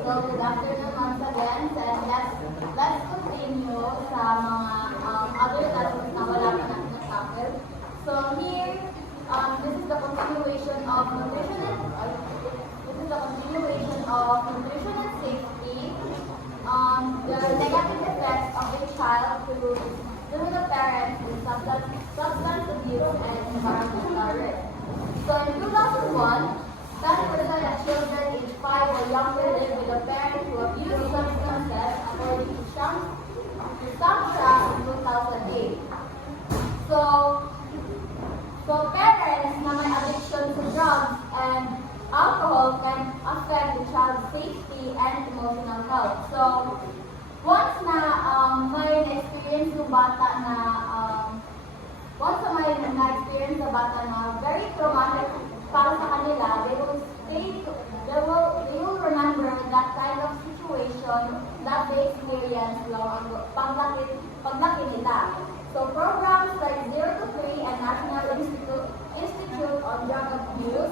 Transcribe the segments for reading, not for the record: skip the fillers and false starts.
So, good afternoon once again. And let's continue sa mga other lessons na wala pa natin na-tackle. So, here, this is the continuation of nutrition and safety. The negative effects of a child due to the parents in substance abuse and environmental risk. So, in 2001, 10% of children aged 5 or younger live with a parent who abused substances, according to SAMHSA in 2008. So parents na may addiction to drugs and alcohol can affect the child's safety and emotional health. So, once na may na-experience yung bata na na-experience sa bata na very traumatic para sa kanila, they will remember that kind of situation that they experienced long ago, paglaki nila. So programs like 0 to 3 and National Institute on Drug Abuse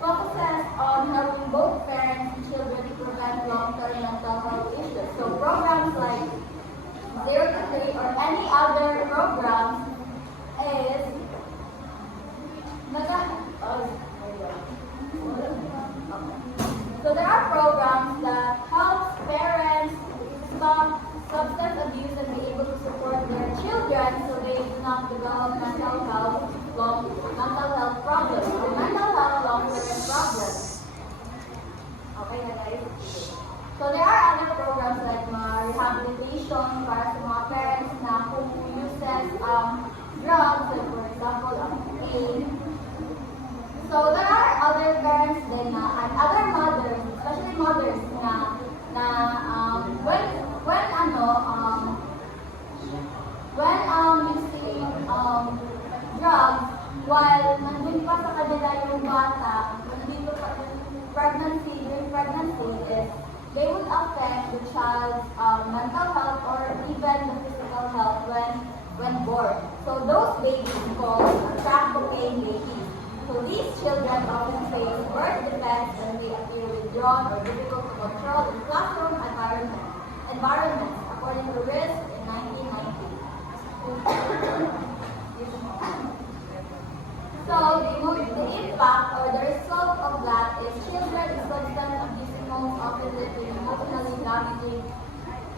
focuses on helping both parents and children to prevent long-term mental health issues. So programs like 0 to 3 or any other programs is so there are programs that help parents stop substance abuse and be able to support their children so they do not develop mental health problems or mental health long-term problems. Okay na guys? So there are other programs like rehabilitation para sa mga parents na who uses drugs, like for example, pain. So there are other parents din and other mothers, especially mothers na when using drugs while nandun pa sa kanila yung bata, nandito pa during pregnancy is they would affect the child's mental health or even the physical health when born. So those babies called crack cocaine babies. So these children often face birth defects and they appear withdrawn or difficult to control in classroom environments, according to RISC in 1990. So the impact or the result of that is children in substance abuse homes often live in emotionally damaging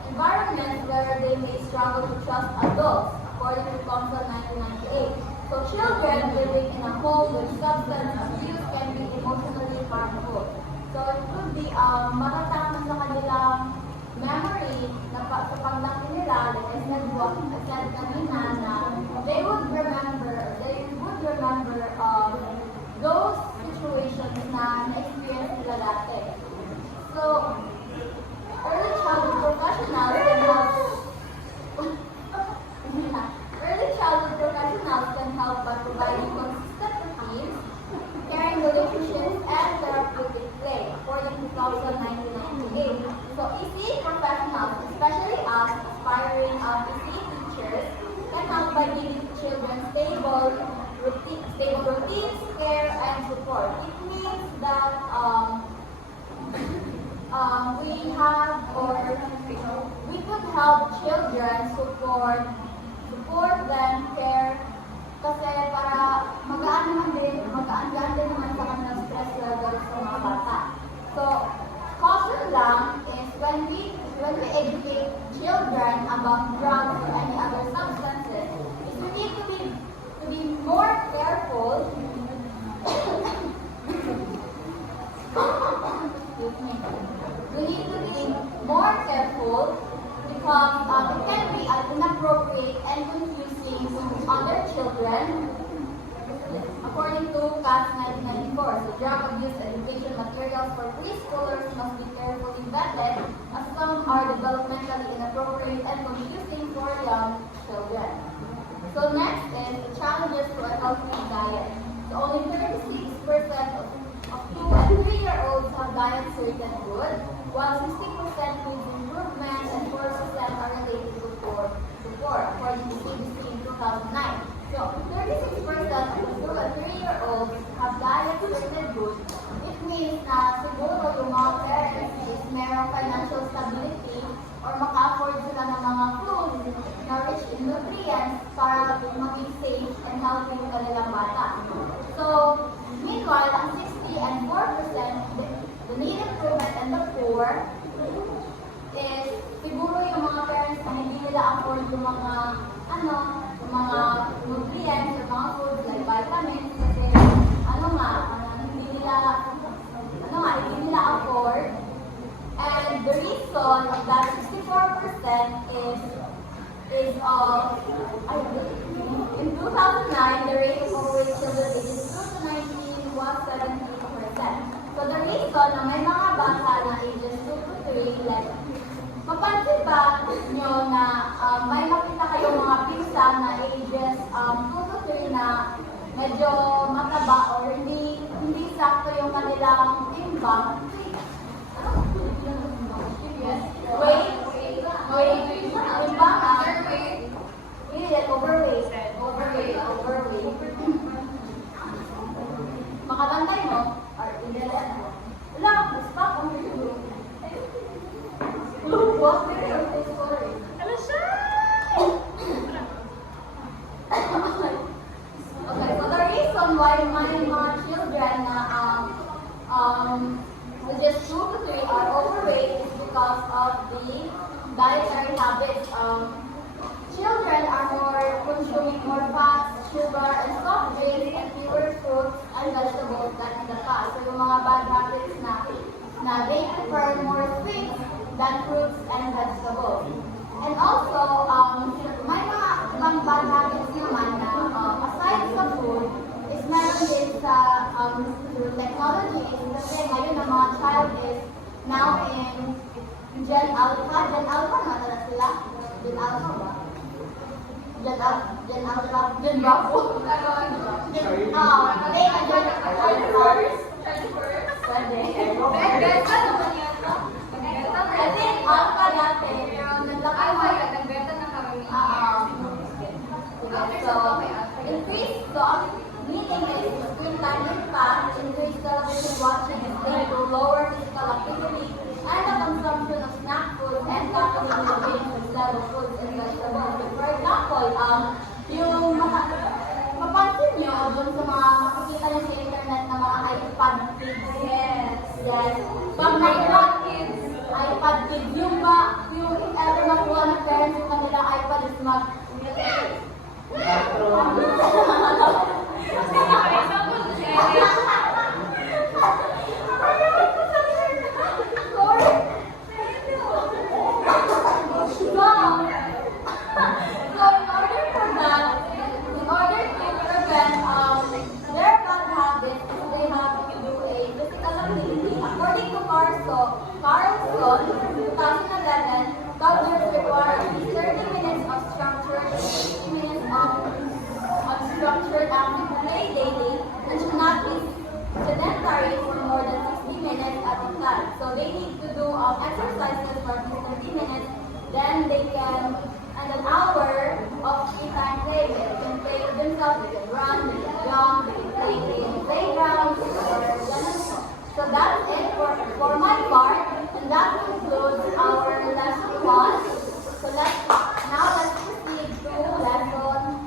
environments where they may struggle to trust adults, according to Council 1998. So children living in a home with substance abuse can be emotionally harmful. So it could be matatama sa kanilang memory na sa paglaki nila, like I said kanina, na they would remember those situations na na-experience nila dati. So early childhood professionals can help by providing consistent routines, caring relationships, and therapeutic play, according to Council 1998. So ECE professionals, especially us aspiring ECE teachers, can help by giving children stable routines, care, and support. It means that we could help children support them, care, kasi para magaan din naman sa kanilang stress level sa mga bata. So, caution lang is when we educate children about drugs or any other substances, is we need to be more careful. We need to be more careful because it can be inappropriate and confusing to other children, according to CAS 1994. So drug abuse education materials for preschoolers must be carefully vetted as some are developmentally inappropriate and confusing for young children. So next is the challenges to a healthy diet. So only 36% of 2 and 3-year-olds have diets rated good, while 60% needs improvement and 4% are related to poor, according to CDC in 2009. So 36% of 2 and 3-year-olds have diets rated good. It means na siguro yung mga parents is merong nila afford yung mga, yung mga nutrients, yung mga foods like vitamins, kasi, hindi nila afford. And the reason of that 64% is in 2009, the rate of overweight children ages 2 to 19 was 17%. So the reason na may mga bata na ages 2 to 3, like, mapansin ba nyo na may makita kayong mga pinsan na ages 2 to 3 na medyo mataba or hindi sakto yung kanilang timbang? Weight, timbang, overweight. Makatantay mo? Or hindi na? Wala, stop. What? Ano siya? Okay, so the reason why my mga children na just 2 to 3 are overweight is because of the dietary habits. Children are consuming more fats, sugar, and soft drinks, and fewer fruits and vegetables than in the past. So yung mga bad habits na they prefer more sweets than fruits and vegetables. And also, may mga ibang bad habits naman na aside sa food, is meron din sa through technology. Kasi ngayon ang mga child is now in Gen Alpha. Gen Alpha na talaga sila? Gen Alpha ba? Gen Alpha? Gen Bravo? Gen Pwede. Beta naman yan, no? Kasi Alpha dati, Ay, nagbeta na kami. Meaning is screen time impact, increase television watching is linked to lower physical activity and the consumption of snack food and caffeine drinks instead of fruits and vegetables. For example, mapansin nyo dun sa mga makikita nyo sa internet na mga iPad kids. Yes. Pag iPad kids, yung if ever makuha ng parents yung kanilang iPad is Carlson, 2011, toddlers require at least 30 minutes of structured, 60 minutes of unstructured active play daily and should not be sedentary for more than 60 minutes at a time. So they need to do exercises for at least 30 minutes, then they can, and an hour of free time play. They can play with themselves, they can run, they can jump, they can play in the playground, so that's it for my part, and that concludes our lesson 1. So let's proceed to lesson.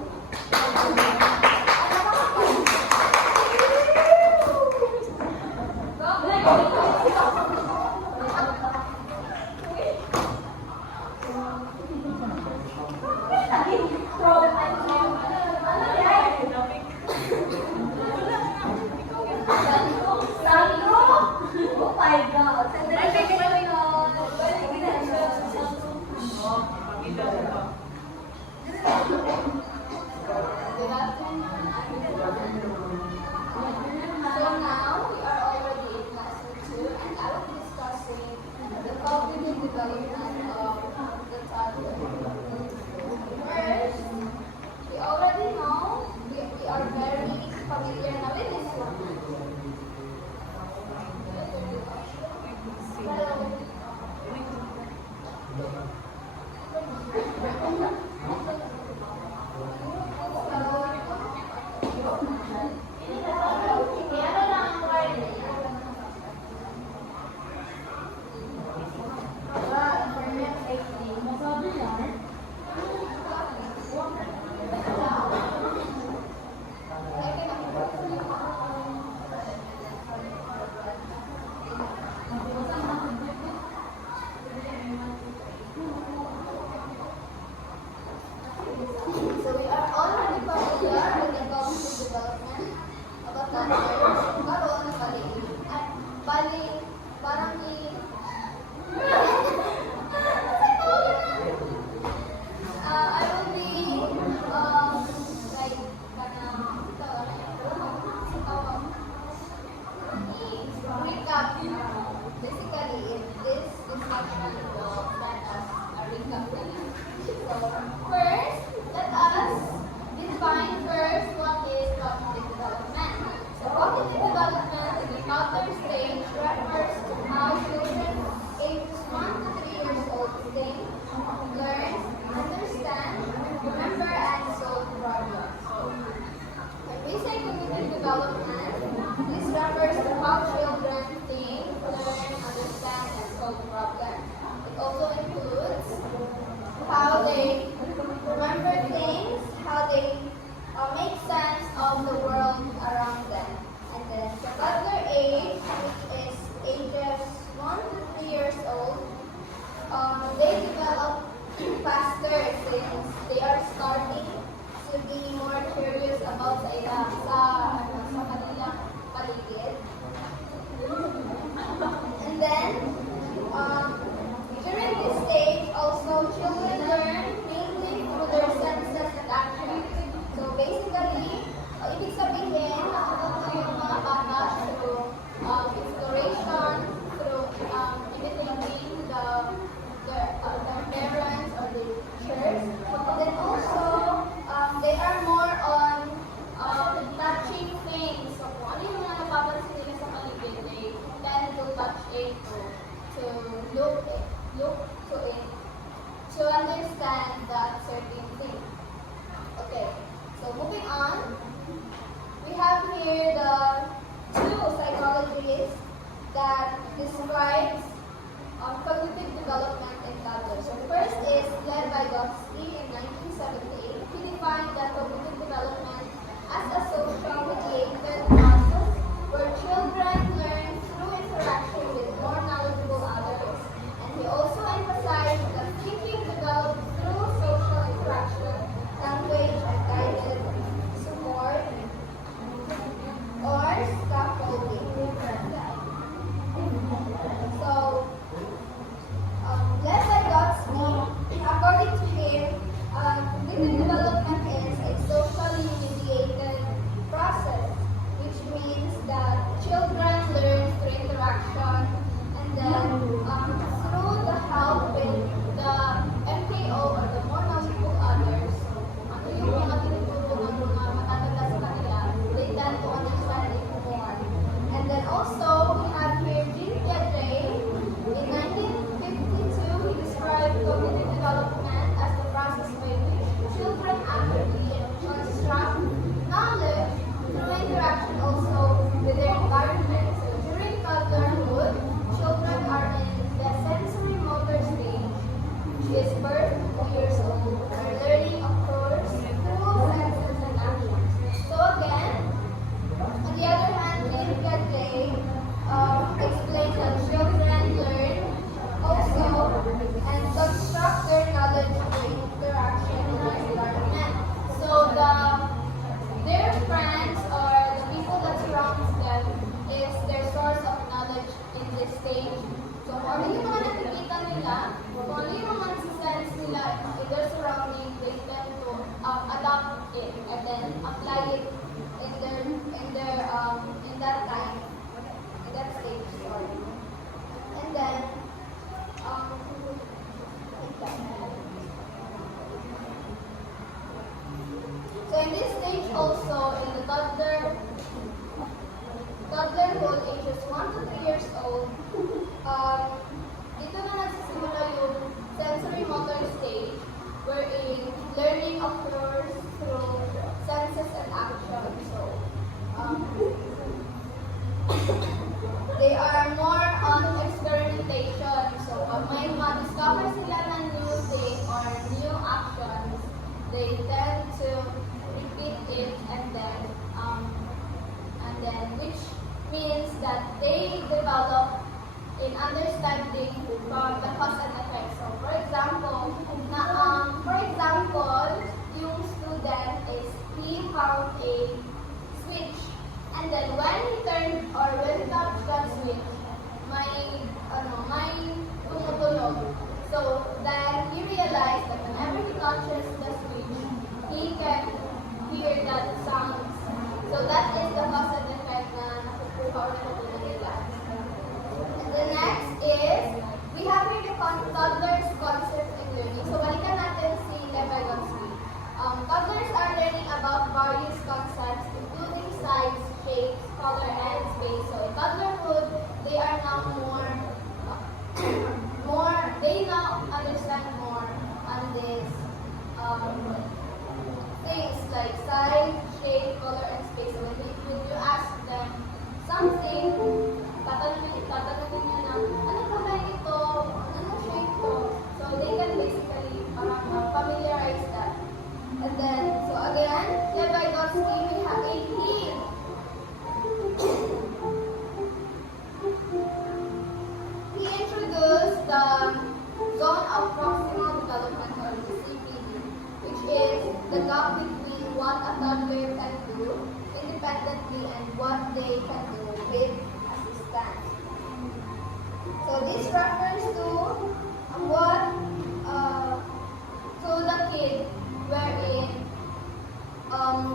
introduction, so let us recap na lang. So, first, let us define first what is cognitive development. So, cognitive development in the toddler stage refers to how children ages 1 to 3 years old think, learn, understand, remember, and solve problems. When we say cognitive development, this refers to how children think, learn, understand, and solve problems. It also includes how they remember things, how they make sense of the world around them. And then the toddler age, which is ages 1 to 3 years old, they develop faster since they are starting to be more curious about sa kanilang paligid. And then, during this stage, also children learn mainly through their senses and actions. So basically, ibig sabihin, natututo yung mga bata through exploration, through imitating their parents or the teachers. And then also, they are more on touching things. So kung ano yung mga napapansin nila sa paligid, they tend to touch it, to look to it, to understand that certain thing. Okay, so moving on, we have here the two psychologists that describes cognitive development in toddlers. So first is led by Vygotsky in 1978. He defined that cognitive development as a social mediated process where children learn through interaction with more knowledgeable adults. And he also emphasized that thinking develops through social interaction, language, and guided support or scaffolding. things like size, shape, color, and space. So when you ask them something, tatanungin niya na, ano ba ito? Ano shape to? So they can basically familiarize that. And then, so again, Lev Vygotsky, we have 18. He introduced the zone of proximal development, or the CPD, which is the gap between what a toddler can do independently and what they can do with assistance. So this refers to what to the kid wherein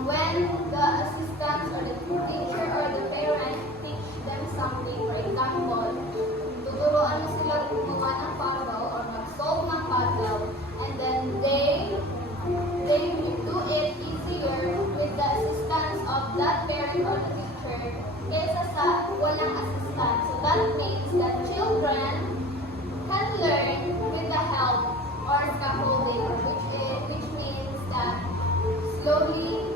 when the assistants or the teacher or the parent teach them something, for example, tuturuan mo sila gumawa ng puzzle or mag-solve ng puzzle, and then they do it easier with the assistance of that parent or the teacher kaysa sa walang assistance. So that means that children can learn with the help or scaffolding, which means that slowly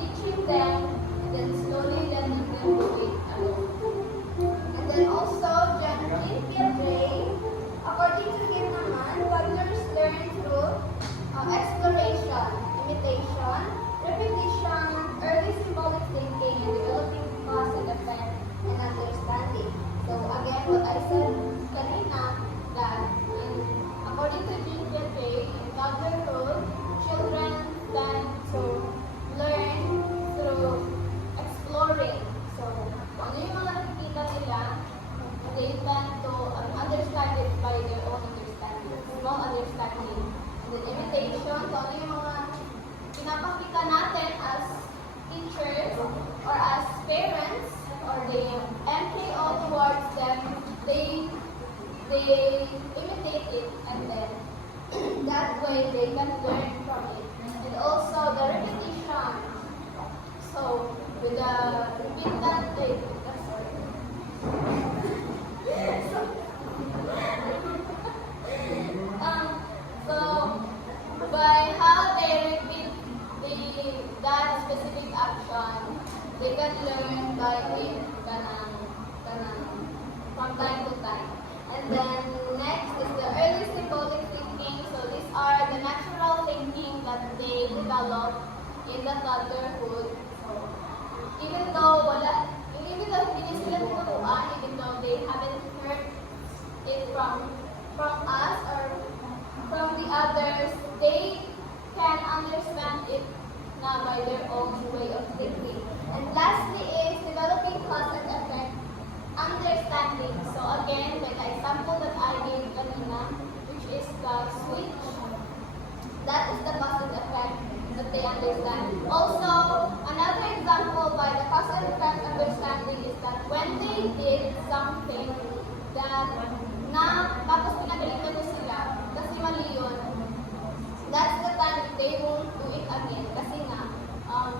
teaching them and then slowly letting them do it alone. And then also, Jean Piaget, according to him naman, toddlers learn through exploration, imitation, repetition, early symbolic thinking, and developing cause and effect and understanding. So again, what I said kanina, that according to Jean Piaget, in toddlerhood, children tend to learn through exploring. So, kung ano yung mga nakikita nila, they tend to understand it by their own understanding, small understanding. And then imitation, kung ano yung mga pinapakita natin as teachers or as parents, or they empty all towards them, they imitate it, and then that way they can learn from it. And also the repetition. So with the repeat so by how they repeat that specific action, they can learn by it from time to time. And then next is the early symbolic thinking. So these are the natural thinking that they develop in the toddlerhood. So even though hindi niya sila tinuruan, even though they haven't heard it from us or from the others, they can understand it now by their own way of thinking. And lastly is developing cause and effect understanding. So again, with the example that I gave kanina, which is the switch, that is the cause and effect that they understand. Also, another example by the cause and effect understanding is that when they did something that tapos pinagalitan na sila, kasi mali yun, that's the time they won't do it again. Kasi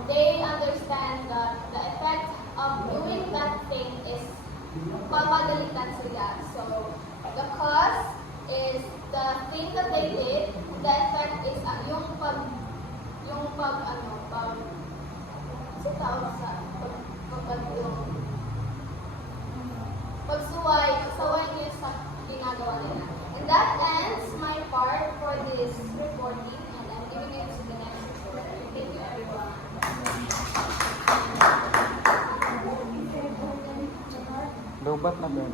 they understand that the effect of doing that thing is papagalitan sila. So, the cause is the thing that they did, the effect is pagsaway niya sa ginagawa nila. And that ends my part for this reporting, and I'm giving it to the next reporter. Thank you, everyone. Lobat na ba?